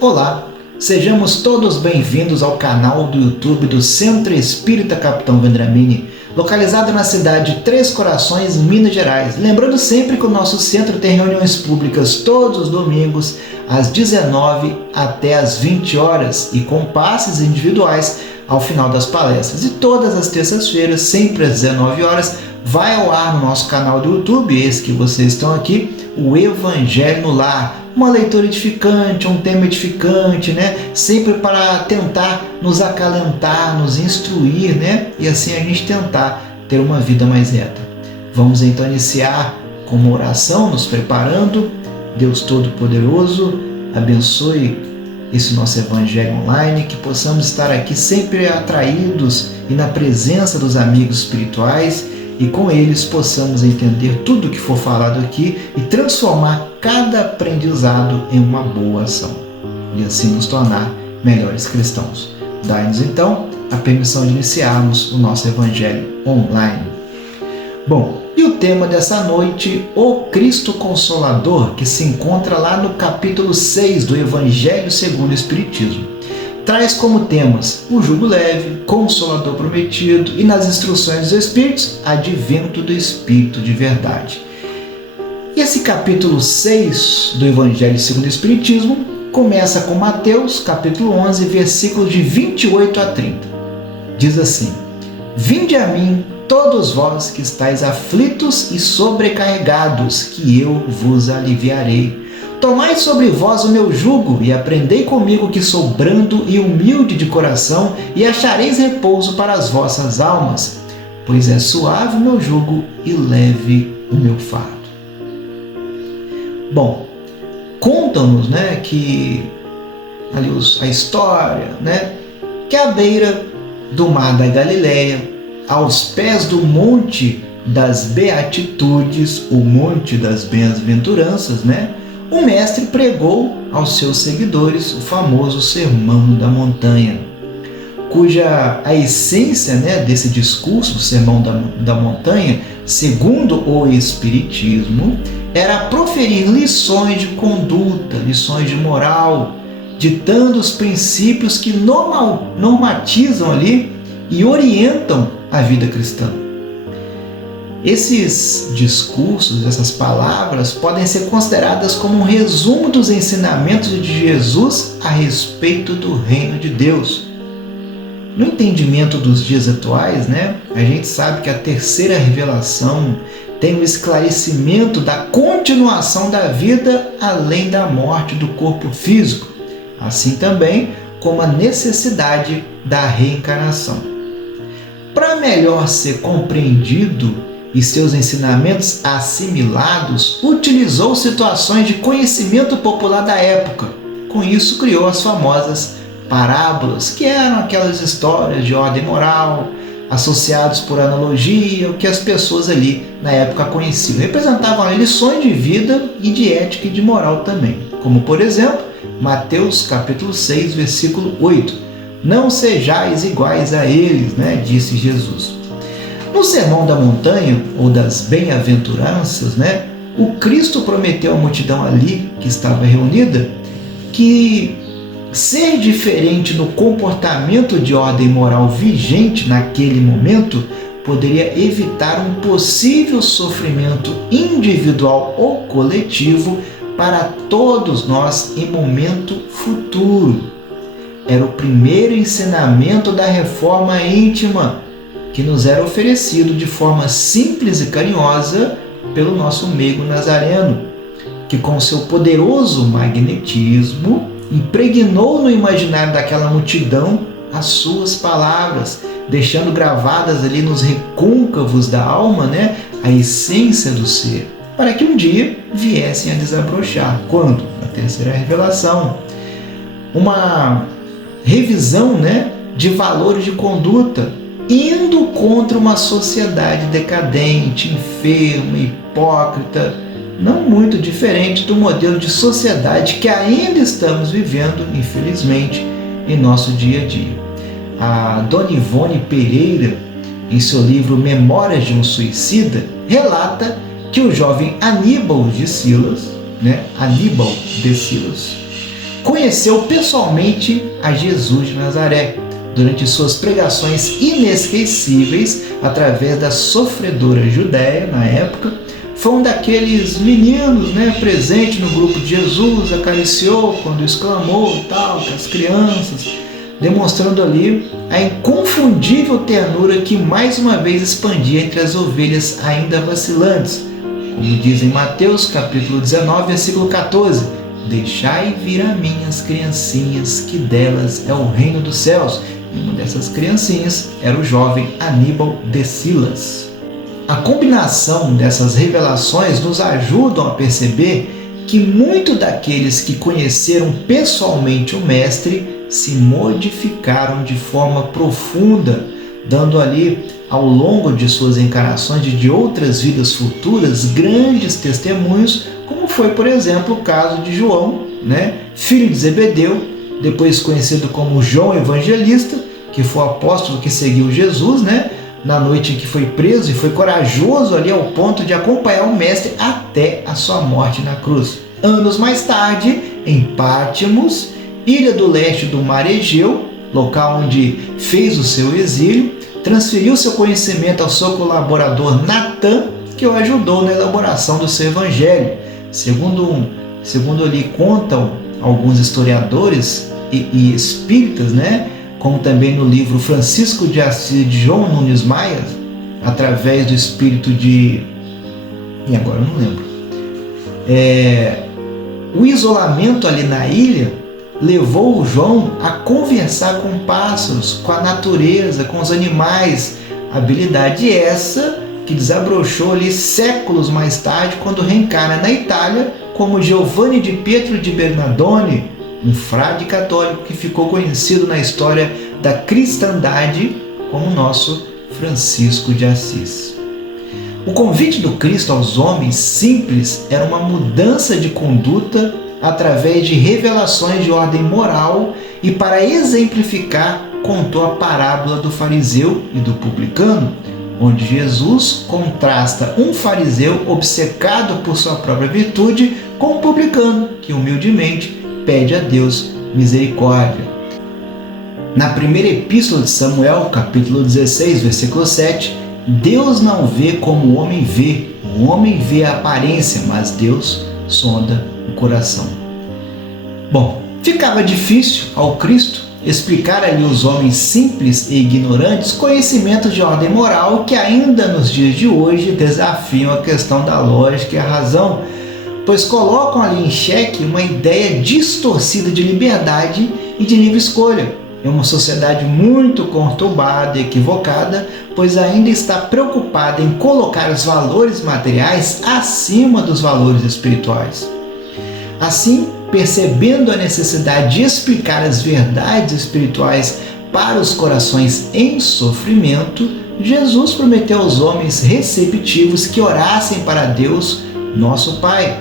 Olá, sejamos todos bem-vindos ao canal do YouTube do Centro Espírita Capitão Vendramini, localizado na cidade de Três Corações, Minas Gerais. Lembrando sempre que o nosso centro tem reuniões públicas todos os domingos, às 19 até às 20 horas e com passes individuais ao final das palestras. E todas as terças-feiras, sempre às 19 horas, vai ao ar no nosso canal do YouTube, esse que vocês estão aqui, o Evangelho no Lar. Uma leitura edificante, um tema edificante, né? Sempre para tentar nos acalentar, nos instruir, né? E assim a gente tentar ter uma vida mais reta. Vamos então iniciar com uma oração, nos preparando. Deus Todo-Poderoso, abençoe esse nosso Evangelho online, que possamos estar aqui sempre atraídos e na presença dos amigos espirituais, e com eles possamos entender tudo o que for falado aqui e transformar cada aprendizado em uma boa ação, e assim nos tornar melhores cristãos. Dai-nos então a permissão de iniciarmos o nosso Evangelho online. Bom, e o tema dessa noite, o Cristo Consolador, que se encontra lá no capítulo 6 do Evangelho segundo o Espiritismo. Traz como temas o jugo leve, Consolador prometido e nas instruções dos Espíritos, advento do Espírito de verdade. E esse capítulo 6 do Evangelho segundo o Espiritismo começa com Mateus, capítulo 11, versículos de 28 a 30. Diz assim: Vinde a mim, todos vós que estáis aflitos e sobrecarregados, que eu vos aliviarei. Tomai sobre vós o meu jugo e aprendei comigo, que sou brando e humilde de coração, e achareis repouso para as vossas almas, pois é suave o meu jugo e leve o meu fardo. Bom, contam-nos, né, que ali a história, né, que à beira do mar da Galileia, aos pés do Monte das Beatitudes, o Monte das Bem-aventuranças, né, o mestre pregou aos seus seguidores o famoso Sermão da Montanha, cuja a essência, né, desse discurso, o Sermão da Montanha, segundo o Espiritismo, era proferir lições de conduta, lições de moral, ditando os princípios que normatizam ali e orientam a vida cristã. Esses discursos, essas palavras, podem ser consideradas como um resumo dos ensinamentos de Jesus a respeito do reino de Deus. No entendimento dos dias atuais, né, a gente sabe que a terceira revelação tem o esclarecimento da continuação da vida além da morte do corpo físico, assim também como a necessidade da reencarnação. Para melhor ser compreendido e seus ensinamentos assimilados, utilizou situações de conhecimento popular da época. Com isso, criou as famosas parábolas, que eram aquelas histórias de ordem moral, associados por analogia, o que as pessoas ali na época conheciam. Representavam lições de vida e de ética e de moral também. Como, por exemplo, Mateus capítulo 6, versículo 8. Não sejais iguais a eles, né, disse Jesus. No Sermão da Montanha, ou das Bem-aventuranças, né, o Cristo prometeu à multidão ali, que estava reunida, que ser diferente no comportamento de ordem moral vigente naquele momento poderia evitar um possível sofrimento individual ou coletivo para todos nós em momento futuro. Era o primeiro ensinamento da reforma íntima, que nos era oferecido de forma simples e carinhosa pelo nosso meigo Nazareno, que com seu poderoso magnetismo impregnou no imaginário daquela multidão as suas palavras, deixando gravadas ali nos recôncavos da alma, né, a essência do ser, para que um dia viessem a desabrochar. Quando? Na terceira revelação. Uma revisão, né, de valores de conduta, indo contra uma sociedade decadente, enferma, hipócrita, não muito diferente do modelo de sociedade que ainda estamos vivendo, infelizmente, em nosso dia a dia. A Dona Ivone Pereira, em seu livro Memórias de um Suicida, relata que o jovem Aníbal de Silas, conheceu pessoalmente a Jesus de Nazaré durante suas pregações inesquecíveis através da sofredora Judéia na época. Foi um daqueles meninos, presente no grupo de Jesus, acariciou quando exclamou e tal, com as crianças, demonstrando ali a inconfundível ternura que mais uma vez expandia entre as ovelhas ainda vacilantes. Como diz em Mateus capítulo 19, versículo 14, deixai vir a mim as criancinhas, que delas é o reino dos céus. E uma dessas criancinhas era o jovem Aníbal de Silas. A combinação dessas revelações nos ajudam a perceber que muitos daqueles que conheceram pessoalmente o Mestre se modificaram de forma profunda, dando ali, ao longo de suas encarnações e de outras vidas futuras, grandes testemunhos, como foi, por exemplo, o caso de João, filho de Zebedeu, depois conhecido como João Evangelista, que foi o apóstolo que seguiu Jesus, na noite em que foi preso e foi corajoso ali ao ponto de acompanhar o Mestre até a sua morte na cruz. Anos mais tarde, em Pátimos, ilha do leste do Mar Egeu, local onde fez o seu exílio, transferiu seu conhecimento ao seu colaborador Natan, que o ajudou na elaboração do seu evangelho. Segundo ali contam alguns historiadores e espíritas, como também no livro Francisco de Assis de João Nunes Maia, através do espírito de... e agora eu não lembro. O isolamento ali na ilha levou o João a conversar com pássaros, com a natureza, com os animais. Habilidade essa que desabrochou ali séculos mais tarde, quando reencarna na Itália como Giovanni di Pietro di Bernardone, um frade católico que ficou conhecido na história da cristandade como nosso Francisco de Assis. O convite do Cristo aos homens simples era uma mudança de conduta através de revelações de ordem moral, e para exemplificar, contou a parábola do fariseu e do publicano, onde Jesus contrasta um fariseu obcecado por sua própria virtude com um publicano que humildemente pede a Deus misericórdia. Na primeira epístola de Samuel, capítulo 16, versículo 7, Deus não vê como o homem vê, o homem vê a aparência, mas Deus sonda o coração. Bom, ficava difícil ao Cristo explicar ali aos homens simples e ignorantes conhecimentos de ordem moral que ainda nos dias de hoje desafiam a questão da lógica e a razão, pois colocam ali em xeque uma ideia distorcida de liberdade e de livre escolha. É uma sociedade muito conturbada e equivocada, pois ainda está preocupada em colocar os valores materiais acima dos valores espirituais. Assim, percebendo a necessidade de explicar as verdades espirituais para os corações em sofrimento, Jesus prometeu aos homens receptivos que orassem para Deus, nosso Pai,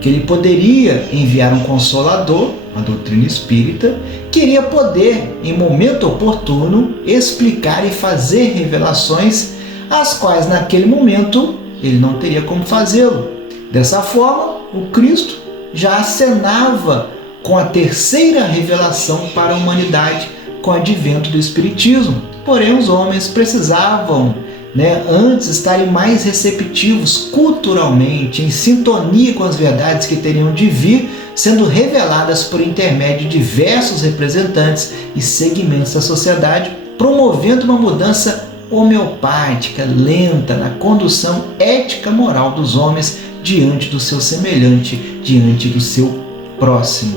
que Ele poderia enviar um Consolador, a doutrina espírita, que iria poder, em momento oportuno, explicar e fazer revelações, as quais naquele momento Ele não teria como fazê-lo. Dessa forma, o Cristo já acenava com a terceira revelação para a humanidade com o advento do Espiritismo. Porém, os homens precisavam, antes estarem mais receptivos culturalmente, em sintonia com as verdades que teriam de vir, sendo reveladas por intermédio de diversos representantes e segmentos da sociedade, promovendo uma mudança homeopática, lenta, na condução ética moral dos homens diante do seu semelhante, diante do seu próximo.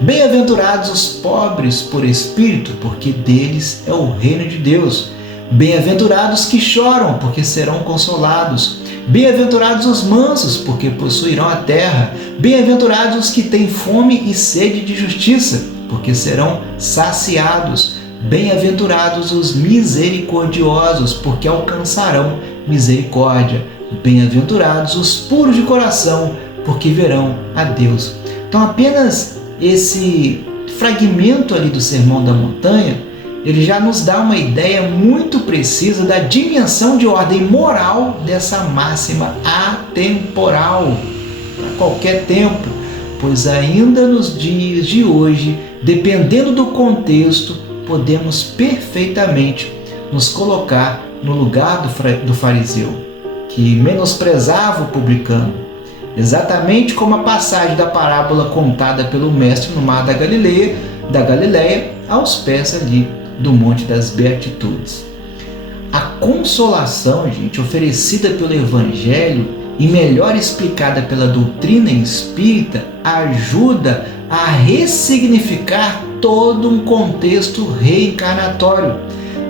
Bem-aventurados os pobres por espírito, porque deles é o reino de Deus. Bem-aventurados que choram, porque serão consolados. Bem-aventurados os mansos, porque possuirão a terra. Bem-aventurados os que têm fome e sede de justiça, porque serão saciados. Bem-aventurados os misericordiosos, porque alcançarão misericórdia. Bem-aventurados os puros de coração, porque verão a Deus. Então, apenas esse fragmento ali do Sermão da Montanha, ele já nos dá uma ideia muito precisa da dimensão de ordem moral dessa máxima atemporal, para qualquer tempo, pois ainda nos dias de hoje, dependendo do contexto, podemos perfeitamente nos colocar no lugar do fariseu, que menosprezava o publicano, exatamente como a passagem da parábola contada pelo mestre no mar da Galileia, aos pés ali do Monte das Beatitudes. A consolação, gente, oferecida pelo Evangelho e melhor explicada pela doutrina espírita, ajuda a ressignificar todo um contexto reencarnatório,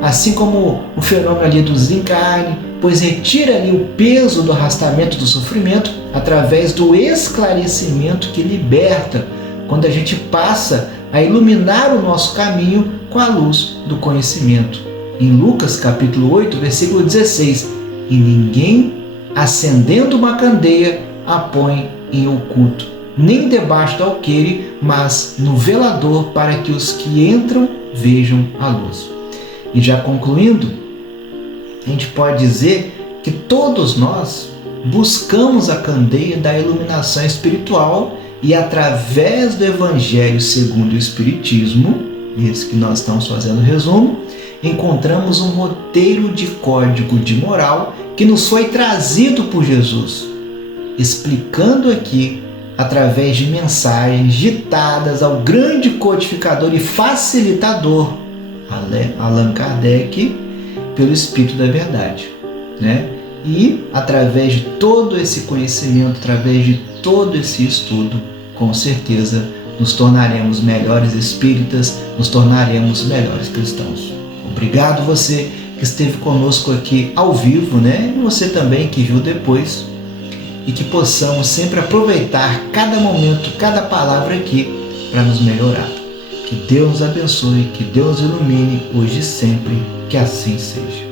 assim como o fenômeno ali do desencarne, pois retira ali o peso do arrastamento do sofrimento através do esclarecimento que liberta, quando a gente passa a iluminar o nosso caminho com a luz do conhecimento. Em Lucas capítulo 8, versículo 16, e ninguém, acendendo uma candeia, a põe em oculto, nem debaixo do alqueire, mas no velador, para que os que entram vejam a luz. E já concluindo, a gente pode dizer que todos nós buscamos a candeia da iluminação espiritual e através do Evangelho segundo o Espiritismo, esse que nós estamos fazendo resumo, encontramos um roteiro de código de moral que nos foi trazido por Jesus, explicando aqui, através de mensagens ditadas ao grande codificador e facilitador Allan Kardec, pelo Espírito da Verdade, né? E através de todo esse conhecimento, através de todo esse estudo, com certeza nos tornaremos melhores espíritas, nos tornaremos melhores cristãos. Obrigado você que esteve conosco aqui ao vivo, né? E você também que viu depois. E que possamos sempre aproveitar cada momento, cada palavra aqui para nos melhorar. Que Deus nos abençoe, que Deus ilumine hoje e sempre, que assim seja.